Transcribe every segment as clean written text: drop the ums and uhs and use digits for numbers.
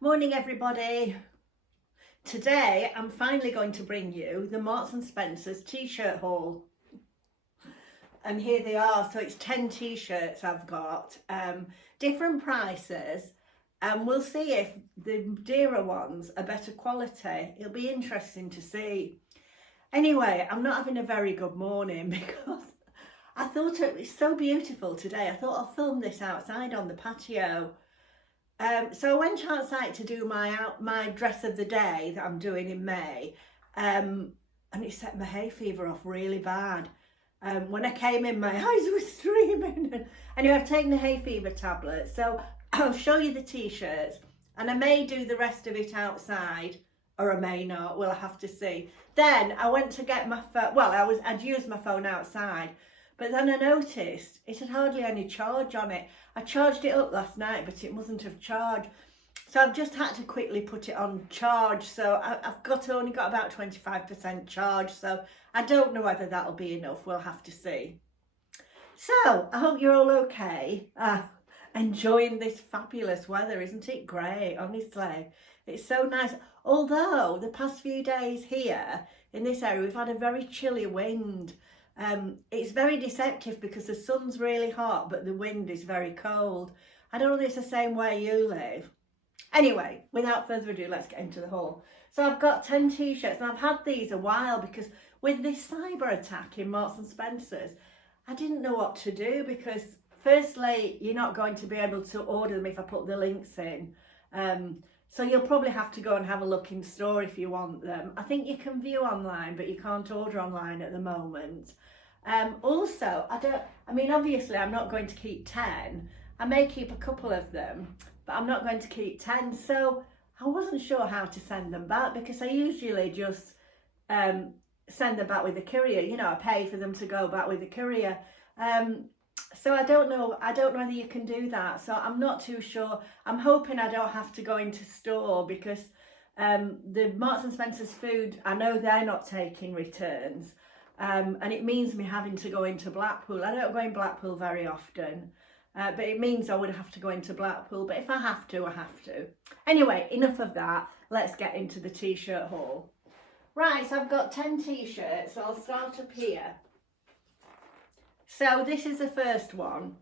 Morning everybody. Today I'm finally going to bring you the Marks and Spencer's t-shirt haul. And here they are. So it's 10 t-shirts I've got, different prices, and we'll see if the dearer ones are better quality. It'll be interesting to see. Anyway, I'm not having a very good morning because I thought it was so beautiful today. I thought I'll film this outside on the patio. So I went outside to do my dress of the day that I'm doing in May, and it set my hay fever off really bad. When I came in, my eyes were streaming. Anyway, I've taken the hay fever tablet, so I'll show you the t-shirts, and I may do the rest of it outside, or I may not. We'll have to see. Then I went to get my phone. Well, I'd used my phone outside. But then I noticed it had hardly any charge on it. I charged it up last night, but it mustn't have charged. So I've just had to quickly put it on charge. So I've only got about 25% charge. So I don't know whether that'll be enough. We'll have to see. So I hope you're all okay. Enjoying this fabulous weather. Isn't it great? Honestly, it's so nice. Although the past few days here in this area, we've had a very chilly wind. It's very deceptive because the sun's really hot, but the wind is very cold. I don't know if it's the same where you live. Anyway, without further ado, let's get into the haul. So I've got 10 t-shirts, and I've had these a while because with this cyber attack in Marks and Spencer's, I didn't know what to do because firstly, you're not going to be able to order them if I put the links in. So you'll probably have to go and have a look in store if you want them. I think you can view online, but you can't order online at the moment. Also, obviously I'm not going to keep 10. I may keep a couple of them, but I'm not going to keep 10. So I wasn't sure how to send them back because I usually just send them back with the courier. You know, I pay for them to go back with the courier. So I don't know whether you can do that. So I'm not too sure. I'm hoping I don't have to go into store because the Marks and Spencer's food, I know they're not taking returns. And it means me having to go into Blackpool. I don't go in Blackpool very often, but it means I would have to go into Blackpool. But if I have to, I have to. Anyway, enough of that. Let's get into the t-shirt haul. Right, so I've got 10 t-shirts. So I'll start up here. So this is the first one.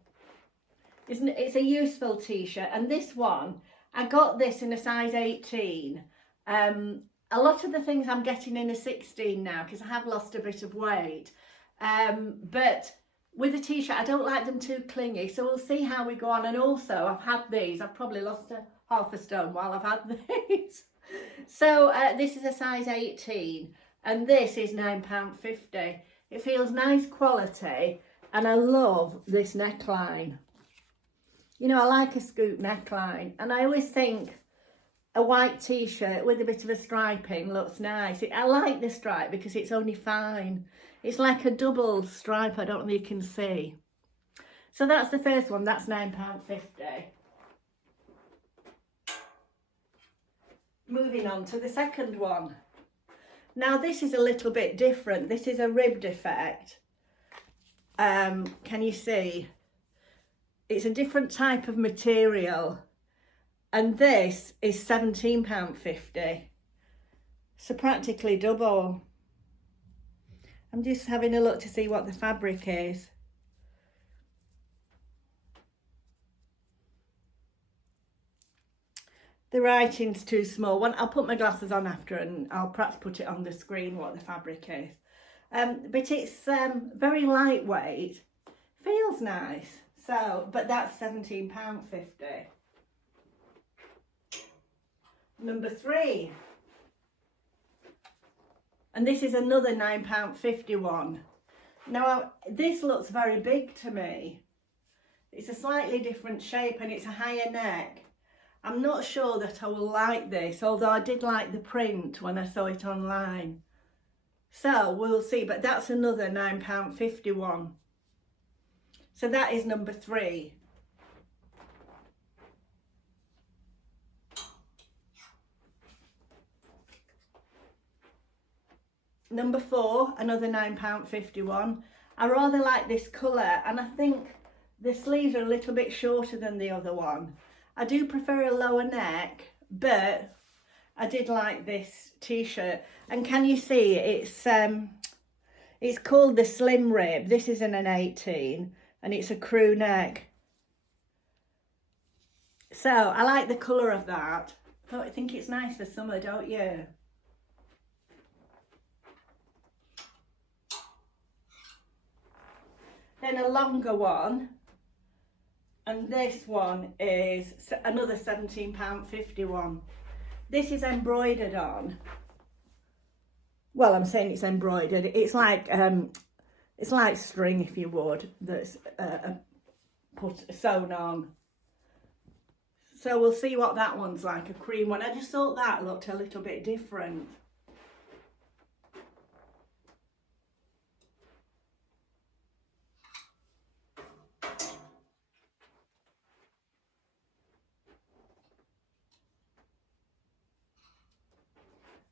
It's a useful t-shirt, and this one, I got this in a size 18. A lot of the things I'm getting in a 16 now because I have lost a bit of weight. But with a t-shirt, I don't like them too clingy, so we'll see how we go on. And also, I've had these. I've probably lost half a stone while I've had these. So this is a size 18, and this is £9.50. It feels nice quality. And I love this neckline. You know, I like a scoop neckline. And I always think a white t-shirt with a bit of a striping looks nice. I like the stripe because it's only fine. It's like a double stripe. I don't know if you can see. So that's the first one. That's £9.50. Moving on to the second one. Now this is a little bit different. This is a ribbed effect. Can you see? It's a different type of material, and this is £17.50, so practically double. I'm just having a look to see what the fabric is. The writing's too small. I'll put my glasses on after, and I'll perhaps put it on the screen what the fabric is. But it's very lightweight, feels nice. So, but that's £17.50. Number 3, and this is another £9.50 one. Now this looks very big to me. It's a slightly different shape and it's a higher neck. I'm not sure that I will like this, although I did like the print when I saw it online. So we'll see, but that's another £9.50 one. So that is number 3. Number 4, another £9.50 one. I rather like this colour, and I think the sleeves are a little bit shorter than the other one. I do prefer a lower neck, but I did like this t-shirt. And can you see it's called the slim rib. This is in an 18 and it's a crew neck. So I like the colour of that. I think it's nice for summer, don't you? Then a longer one, and this one is another £17.51. This is embroidered on. Well, I'm saying it's embroidered. It's like string, if you would, that's sewn on. So we'll see what that one's like, a cream one. I just thought that looked a little bit different.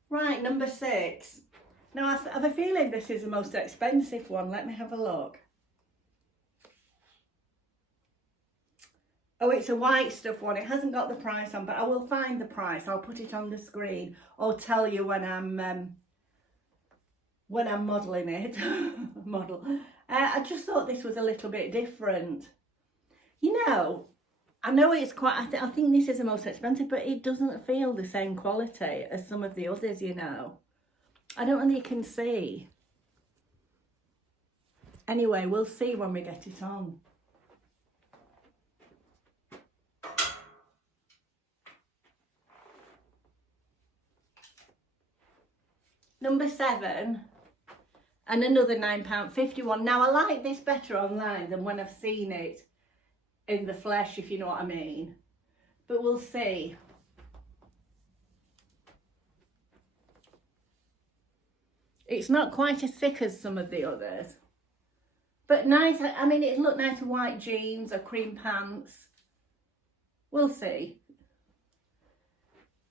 Right, number 6. Now I have a feeling this is the most expensive one. Let me have a look. Oh, it's a white stuff one. It hasn't got the price on, but I will find the price. I'll put it on the screen or tell you when I'm modelling it. I just thought this was a little bit different. You know, I know it's quite, I think this is the most expensive, but it doesn't feel the same quality as some of the others, you know. I don't really can see. Anyway, we'll see when we get it on. Number 7, and another £9.51. Now I like this better online than when I've seen it in the flesh, if you know what I mean. But we'll see. It's not quite as thick as some of the others, but nice. I mean, it'd look nice with white jeans or cream pants. We'll see.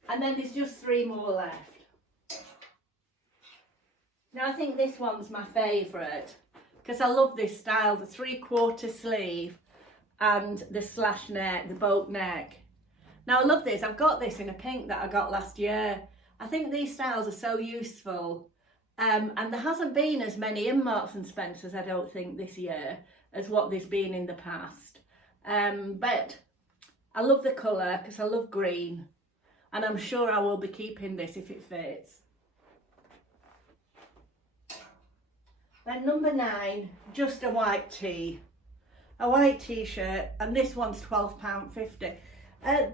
And then there's just 3 more left. Now I think this one's my favourite because I love this style, the 3/4 sleeve and the slash neck, the boat neck. Now I love this. I've got this in a pink that I got last year. I think these styles are so useful. And there hasn't been as many in Marks and Spencer's, I don't think, this year as what there's been in the past. But I love the colour because I love green. And I'm sure I will be keeping this if it fits. Then number 9, just a white tee. A white t-shirt, and this one's £12.50.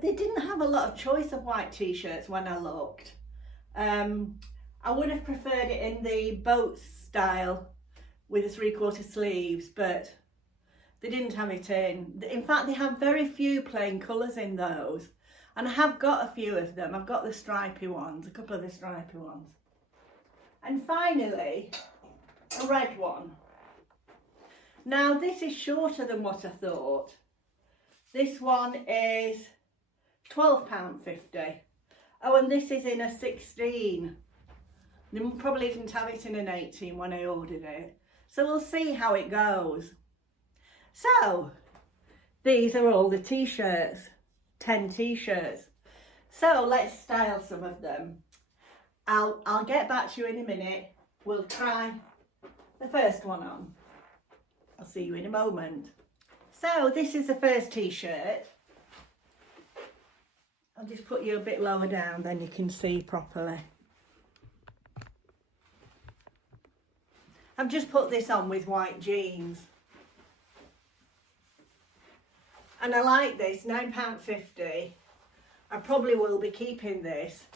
They didn't have a lot of choice of white t-shirts when I looked. I would have preferred it in the boat style with the 3/4 sleeves, but they didn't have it in. In fact, they have very few plain colours in those. And I have got a few of them. I've got the stripy ones, a couple of the stripy ones. And finally, a red one. Now this is shorter than what I thought. This one is £12.50. Oh, and this is in a 16. They probably didn't have it in an 18 when I ordered it. So we'll see how it goes. So, these are all the t-shirts. 10 t-shirts. So let's style some of them. I'll get back to you in a minute. We'll try the first one on. I'll see you in a moment. So this is the first t-shirt. I'll just put you a bit lower down, then you can see properly. I've just put this on with white jeans. And I like this, £9.50. I probably will be keeping this.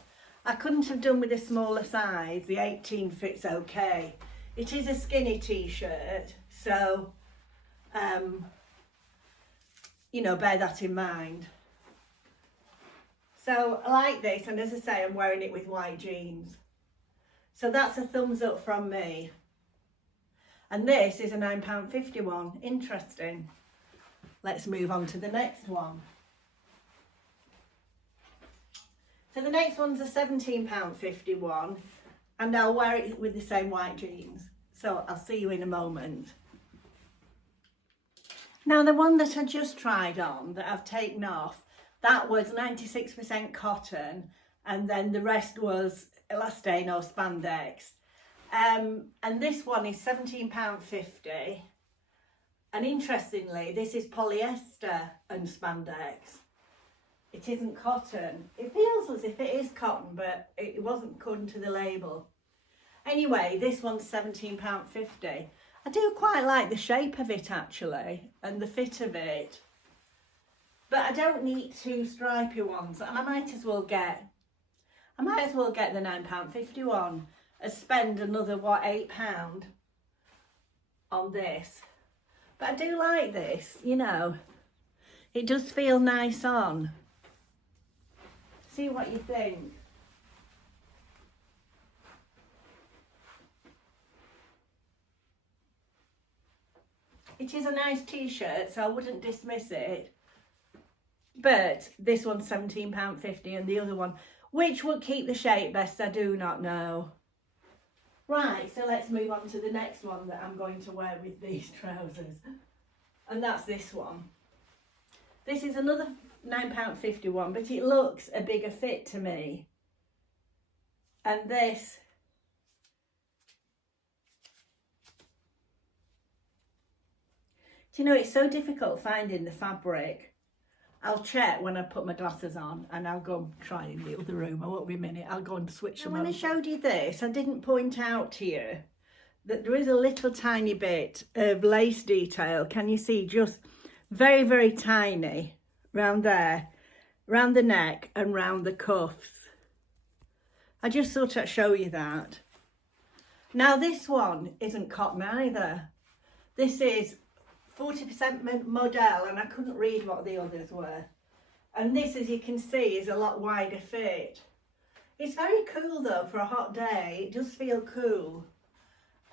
I couldn't have done with a smaller size. The 18 fits okay. It is a skinny t-shirt, so, you know, bear that in mind. So I like this, and as I say, I'm wearing it with white jeans. So that's a thumbs up from me. And this is a £9.50 one. Interesting. Let's move on to the next one. So the next one's a £17.50 one, and I'll wear it with the same white jeans. So I'll see you in a moment. Now the one that I just tried on, that I've taken off, That was 96% cotton, and then the rest was elastane or spandex. And this one is £17.50. And interestingly, this is polyester and spandex. It isn't cotton. It feels as if it is cotton, but it wasn't according to the label. Anyway, this one's £17.50. I do quite like the shape of it actually, and the fit of it. But I don't need two stripy ones, and I might as well get the £9.50 one and spend another, what, £8 on this. But I do like this, you know. It does feel nice on. See what you think. It is a nice t-shirt, so I wouldn't dismiss it. But this one's £17.50 and the other one, which would keep the shape best, I do not know. Right, so let's move on to the next one that I'm going to wear with these trousers. And that's this one. This is another £9.50 one, but it looks a bigger fit to me. And this, do you know, it's so difficult finding the fabric. I'll check when I put my glasses on, and I'll go and try in the other room. I won't be a minute. I'll go and switch them on. When I showed you this, I didn't point out to you that there is a little tiny bit of lace detail. Can you see? Just very, very tiny round there, round the neck and round the cuffs. I just thought I'd show you that. Now this one isn't cotton either. This is 40% model, and I couldn't read what the others were. And this, as you can see, is a lot wider fit. It's very cool though for a hot day. It does feel cool.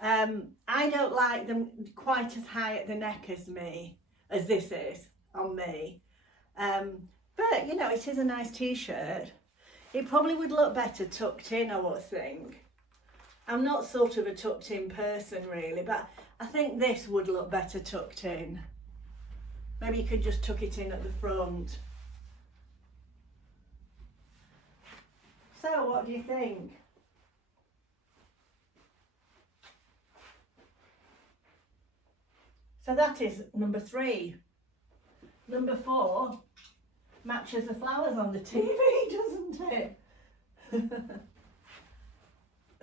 I don't like them quite as high at the neck as this is on me. But you know, it is a nice t-shirt. It probably would look better tucked in, I would think. I'm not sort of a tucked in person really, but I think this would look better tucked in. Maybe you could just tuck it in at the front. So what do you think? So that is number 3. Number 4 matches the flowers on the TV, doesn't it?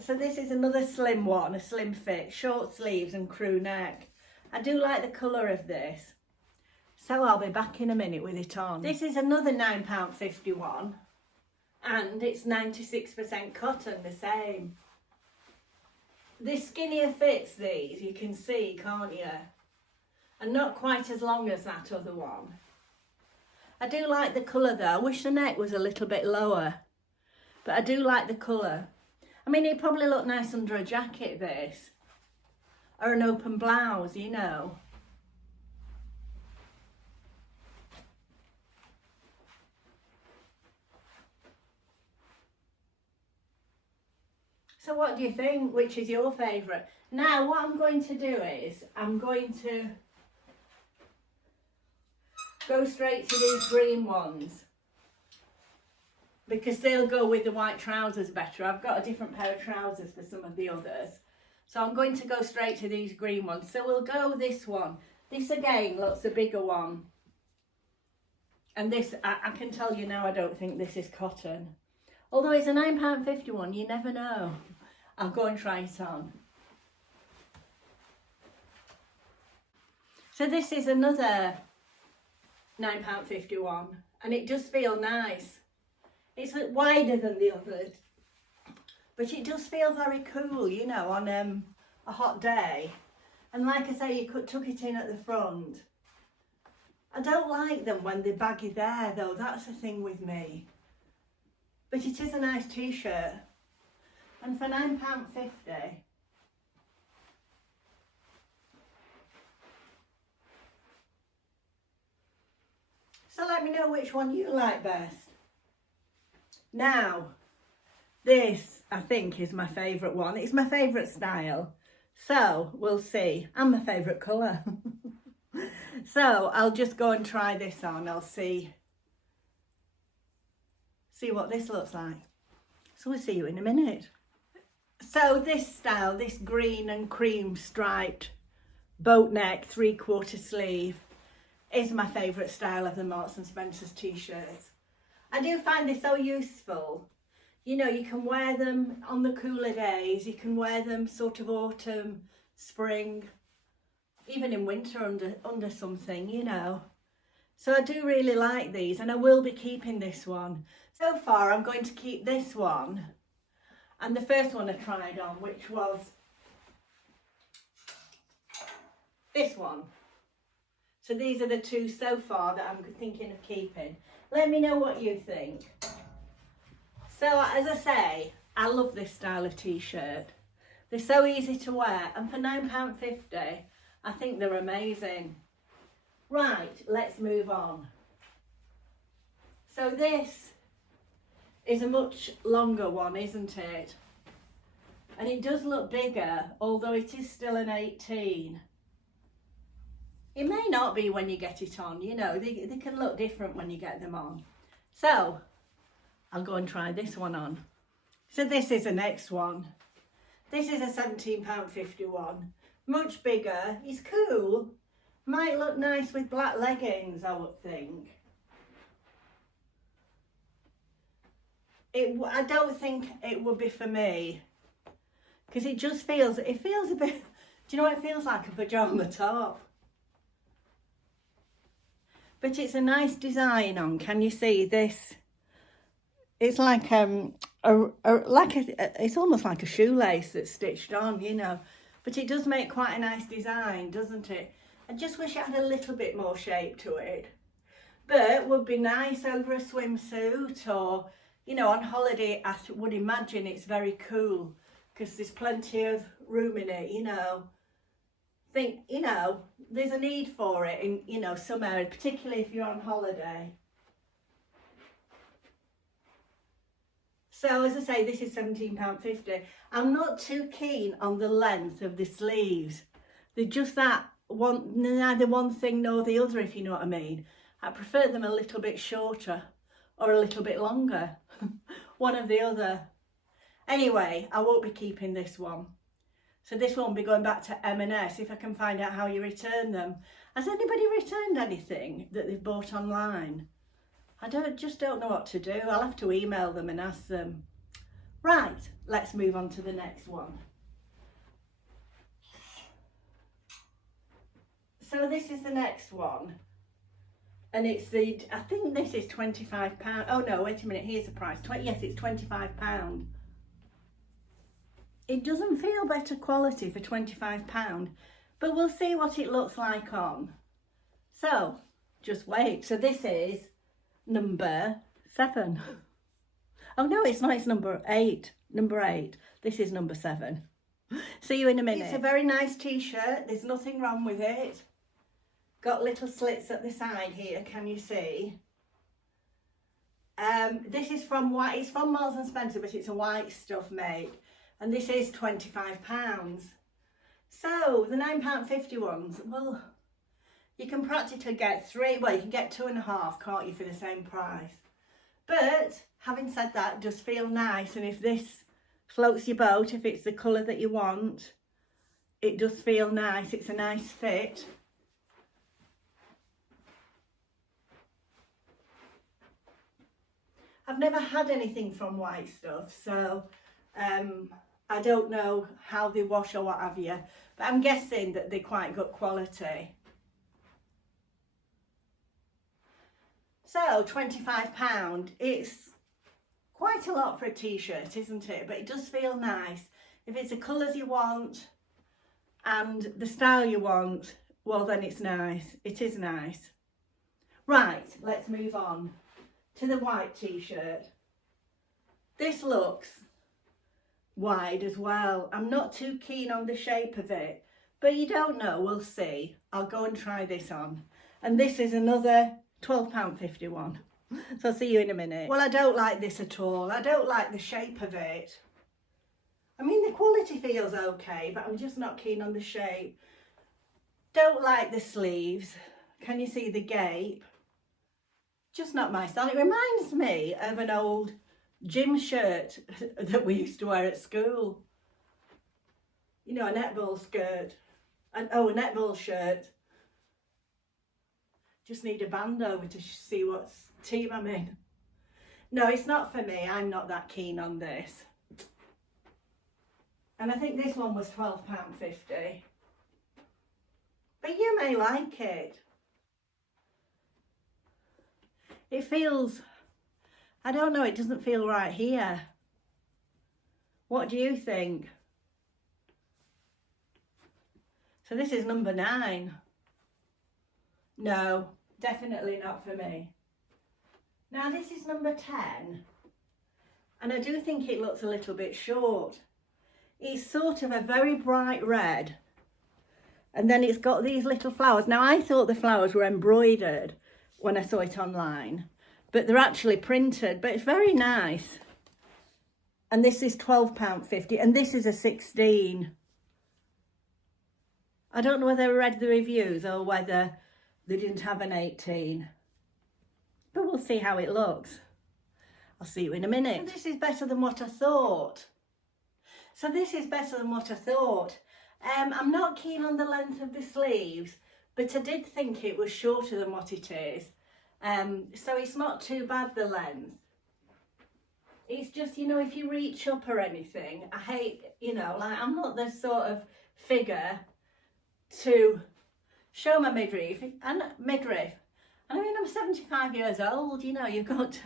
So this is another slim one, a slim fit, short sleeves and crew neck. I do like the colour of this. So I'll be back in a minute with it on. This is another £9.50 one, and it's 96% cotton, the same. This skinnier fits these, you can see, can't you? And not quite as long as that other one. I do like the colour though. I wish the neck was a little bit lower, but I do like the colour. I mean, it'd probably look nice under a jacket, this. Or an open blouse, you know. So what do you think? Which is your favourite? Now, what I'm going to do is, I'm going to go straight to these green ones, because they'll go with the white trousers better. I've got a different pair of trousers for some of the others. So I'm going to go straight to these green ones. So we'll go this one. This again looks a bigger one. And this, I can tell you now, I don't think this is cotton. Although it's a £9.50 one, you never know. I'll go and try it on. So this is another £9.50 one. And it does feel nice. It's wider than the others, but it does feel very cool, you know, on a hot day. And like I say, you could tuck it in at the front. I don't like them when they're baggy there though, that's the thing with me. But it is a nice t-shirt. And for £9.50, so let me know which one you like best. Now, this, I think, is my favourite one. It's my favourite style. So, we'll see. And my favourite colour. So, I'll just go and try this on. I'll see see what this looks like. So we'll see you in a minute. So this style, this green and cream striped boat neck 3/4 sleeve is my favourite style of the Marks and Spencer's t-shirts. I do find this so useful. You know, you can wear them on the cooler days, you can wear them sort of autumn, spring, even in winter under something, you know. So I do really like these, and I will be keeping this one. So far I'm going to keep this one and the first one I tried on, which was this one. So these are the two so far that I'm thinking of keeping. Let me know what you think. So as I say, I love this style of t-shirt. They're so easy to wear, and for £9.50 I think they're amazing. Right, let's move on. So this is a much longer one, isn't it? And it does look bigger, although it is still an 18. It may not be when you get it on, you know, they can look different when you get them on. So I'll go and try this one on. So this is the next one. This is a £17.50 one. Much bigger. It's cool. Might look nice with black leggings, I would think. I don't think it would be for me, because it feels a bit, do you know what it feels like? A pyjama top. But it's a nice design on. Can you see this? It's like it's almost like a shoelace that's stitched on, you know. But it does make quite a nice design, doesn't it? I just wish it had a little bit more shape to it. But it would be nice over a swimsuit, or, you know, on holiday. I would imagine it's very cool because there's plenty of room in it, you know. You know, there's a need for it in, you know, some areas, particularly if you're on holiday. So as I say, this is £17.50. I'm not too keen on the length of the sleeves. They're just that neither one thing nor the other, if you know what I mean. I prefer them a little bit shorter or a little bit longer. One or the other. Anyway, I won't be keeping this one. So this one will be going back to M&S if I can find out how you return them. Has anybody returned anything that they've bought online? I just don't know what to do. I'll have to email them and ask them. Right, let's move on to the next one. So this is the next one. And it's I think this is £25. Oh no, wait a minute, here's the price. Yes, it's £25. It doesn't feel better quality for £25, but we'll see what it looks like on. So, just wait. So this is number 7. Oh no, it's not, it's number 8. Number 8. This is number 7. See you in a minute. It's a very nice t-shirt. There's nothing wrong with it. Got little slits at the side here, can you see? This is from white. It's from Marks and Spencer, but it's a white stuff make. And this is £25. So the £9.50 ones, well, you can practically get 3. Well, you can get 2.5, can't you, for the same price? But having said that, it does feel nice. And if this floats your boat, if it's the colour that you want, it does feel nice. It's a nice fit. I've never had anything from white stuff, so I don't know how they wash or what have you, but I'm guessing that they're quite good quality. So £25, it's quite a lot for a t-shirt, isn't it? But it does feel nice. If it's the colours you want and the style you want, well then it's nice. It is nice. Right, let's move on to the white t-shirt. This looks wide as well. I'm not too keen on the shape of it, but you don't know, we'll see. I'll go and try this on. And this is another £12.50 one. So I'll see you in a minute. Well, I don't like this at all. I don't like the shape of it. I mean, the quality feels okay, but I'm just not keen on the shape. Don't like the sleeves. Can you see the gape? Just not my style. It reminds me of an old gym shirt that we used to wear at school. You know, a netball skirt. A netball shirt. Just need a band over to see what team I'm in. No, it's not for me. I'm not that keen on this. And I think this one was £12.50. But you may like it. It feels, I don't know, it doesn't feel right here. What do you think? So this is number 9. No, definitely not for me. Now this is number 10. And I do think it looks a little bit short. It's sort of a very bright red. And then it's got these little flowers. Now I thought the flowers were embroidered when I saw it online. But they're actually printed. But it's very nice. And this is £12.50. And this is a 16. I don't know whether I read the reviews or whether they didn't have an 18. But we'll see how it looks. I'll see you in a minute. And this is better than what I thought. So this is better than what I thought. I'm not keen on the length of the sleeves, but I did think it was shorter than what it is. So it's not too bad, the length. It's just, you know, if you reach up or anything, I hate, you know, like I'm not the sort of figure to show my midriff. And I mean, I'm 75 years old, you know, you've got to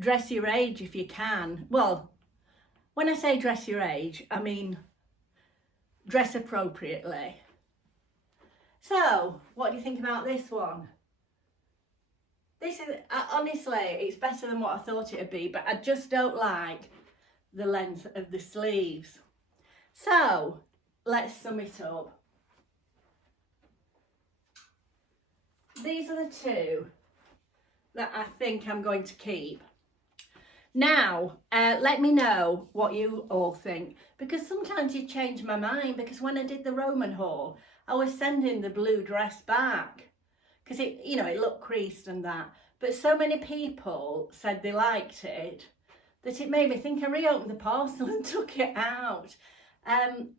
dress your age if you can. Well, when I say dress your age, I mean dress appropriately. So, what do you think about this one? This is, honestly, it's better than what I thought it would be, but I just don't like the length of the sleeves. So, let's sum it up. These are the two that I think I'm going to keep. Now, let me know what you all think, because sometimes you change my mind, because when I did the Roman haul, I was sending the blue dress back because it, you know, it looked creased and that. But so many people said they liked it that it made me think I reopened the parcel and took it out.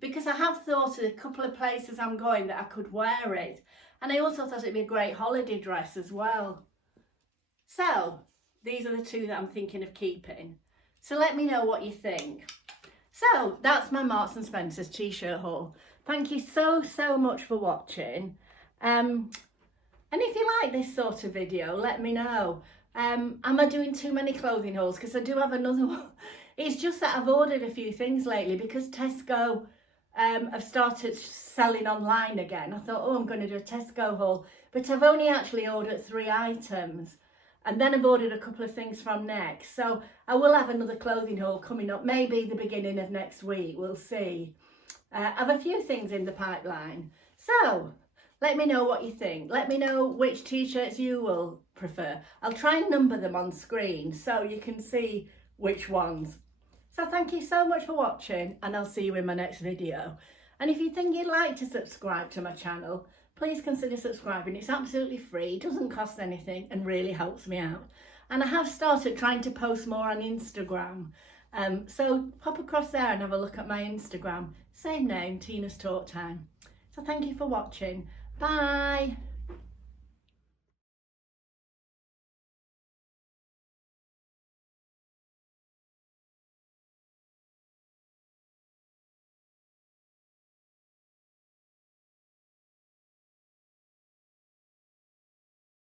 Because I have thought of a couple of places I'm going that I could wear it. And I also thought it'd be a great holiday dress as well. So, these are the two that I'm thinking of keeping. So let me know what you think. So that's my Marks and Spencer's t-shirt haul. Thank you so much for watching. And if you like this sort of video, let me know. Am I doing too many clothing hauls? Because I do have another one. It's just that I've ordered a few things lately because Tesco have started selling online again. I thought, oh, I'm going to do a Tesco haul. But I've only actually ordered 3 items. And then I've ordered a couple of things from Next. So I will have another clothing haul coming up, maybe the beginning of next week, we'll see. I have a few things in the pipeline. So let me know what you think. Let me know which t-shirts you will prefer. I'll try and number them on screen so you can see which ones. So thank you so much for watching, and I'll see you in my next video. And if you think you'd like to subscribe to my channel, please consider subscribing. It's absolutely free, doesn't cost anything, and really helps me out. And I have started trying to post more on Instagram. So pop across there and have a look at my Instagram. Same name, Tina's Talk Time. So thank you for watching. Bye.